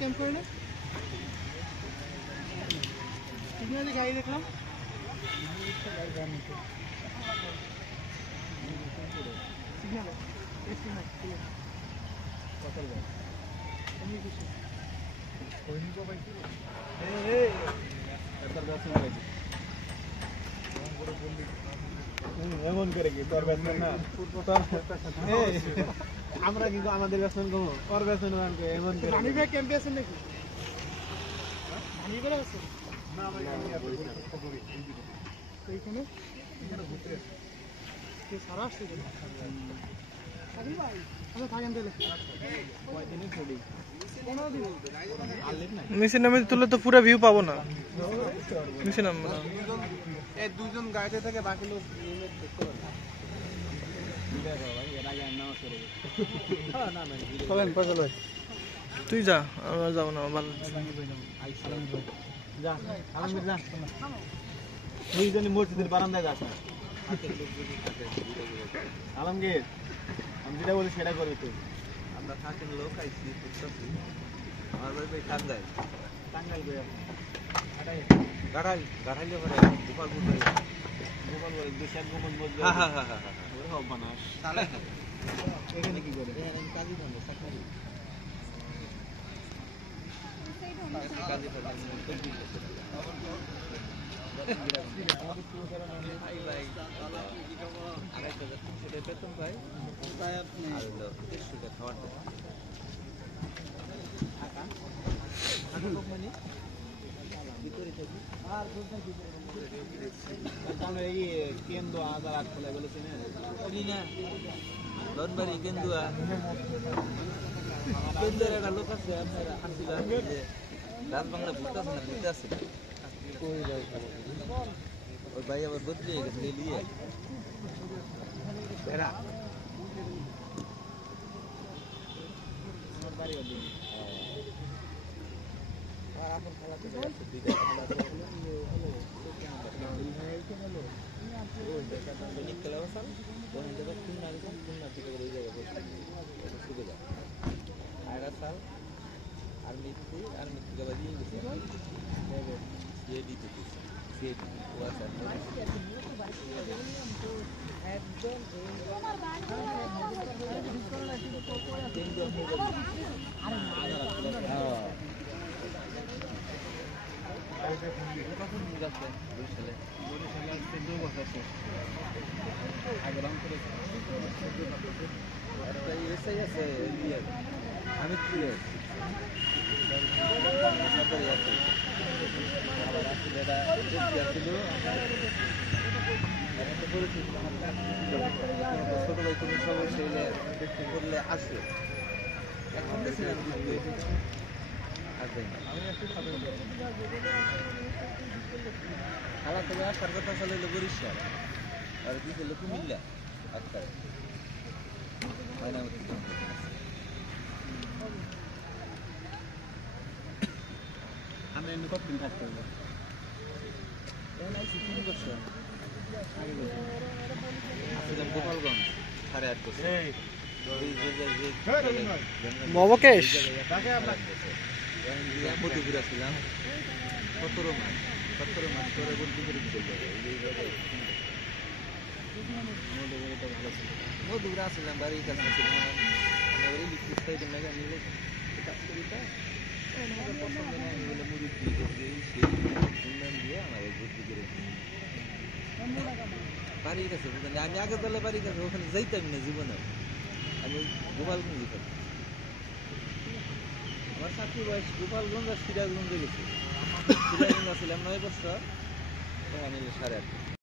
camp করে না সিগন্যালে গাড়ি দেখলাম সিগন্যালে এসি না কত বড় আমি কিছু কোইনি কো ভাই এই এটার দর্শন পাইছি বড় বন্ধু এমন করে কি তোর ব্যাটসম্যান না আমরা কিন্তু আমাদের ব্যাটসম্যান কম ওর ব্যাটসম্যান এমন করে আমি ভাই ক্যাম্পে আছেন নাকি আমি বলে আছি না ভাই আমি আর করি এইখানে ঘুরতে কে সারা আসছে তো আমি ভাই আমরা থাকেন দিলে কয় দিনই ছড়ি 15 দিন মেশিন নামে তুললে তো পুরো ভিউ পাবো না মেশিন নাম এই দুইজন গাইতে থেকে বাকি লোক দেখতে পারে তুই যা আমরা যাবো না ভালো দুইজনই মসজিদের বারান্দায় যাস আলমগীর আমি যেটা বলি সেটা করবি তুই আমরা থাকেন লোক আইসি আমার বাড়ি টাঙ্গাইল টাঙ্গাইল গাড়াইলে পরে গোপালপুর গোপালপুর দুশাক গোমন মসজিদ ওরে হব না তাহলে এখানে কি করে এখানে কাজী বন্ধ সাকরি কাজী বন্ধ ভাই ভাই আরেকটা সেটা বেতন ভাই তাই আপনি আর হলো 100 টাকা খাওয়ার দেন আগে কোম্পানি ভিতরে থাকি আর কোনটা ভিতরে জানো এই কেন্দ্র আদার আট খোলা বলেছে না ওই না লনবাড়ি কেন্দ্র কেন্দ্রের একটা লোক আছে আপনারা আসিলা যে রাজবাংলা ঘুরতে আছে কই ভাই ওই ভাই আবার বদলে গেছে লিয়ে বেড়া আমার বাড়ি ওদিকে আর আপন খেলাতে যাচ্ছে দুইটা খেলা হলো ওই দেখা তো নিক খেলা বসাল ওই জায়গা খুলনা থেকে ওই জায়গা বসে এটা সুবিধা আয়রা সাল আর মিত্তি থেকে বাজিয়ে গেছে সিএডি থেকে সিএডি ওয়াসার একদম আমি ছোট ভাই তুমি সবাই করলে আসবে এখন খেলা তবে আসার কথা চলে বরিশাল আর কি ছিল কুমিল্লা আচ্ছা আমরা এমনি কতদিন থাকতে হবে গোপালগঞ্জ 8.5 বছর মবকেশ মধুপুরা ছিলাম 17 মাস পরে মধুপুরে মধুপুরা আসছিলাম বাড়ির কাছে ছিলাম পছন্দ নেই আমি বলে মুড়ি দিয়ে আমার ভর্তি করে বাড়ির কাছে আমি আগে তাহলে বাড়ির কাছে ওখানে যাইতাম না জীবনে আমি গোপালগঞ্জ যেতাম আমার সাথী বয়স গোপালগঞ্জ আর সিরাজগঞ্জে গেছি সিরাজগঞ্জ ছিলাম 9 বছর তখন 8.5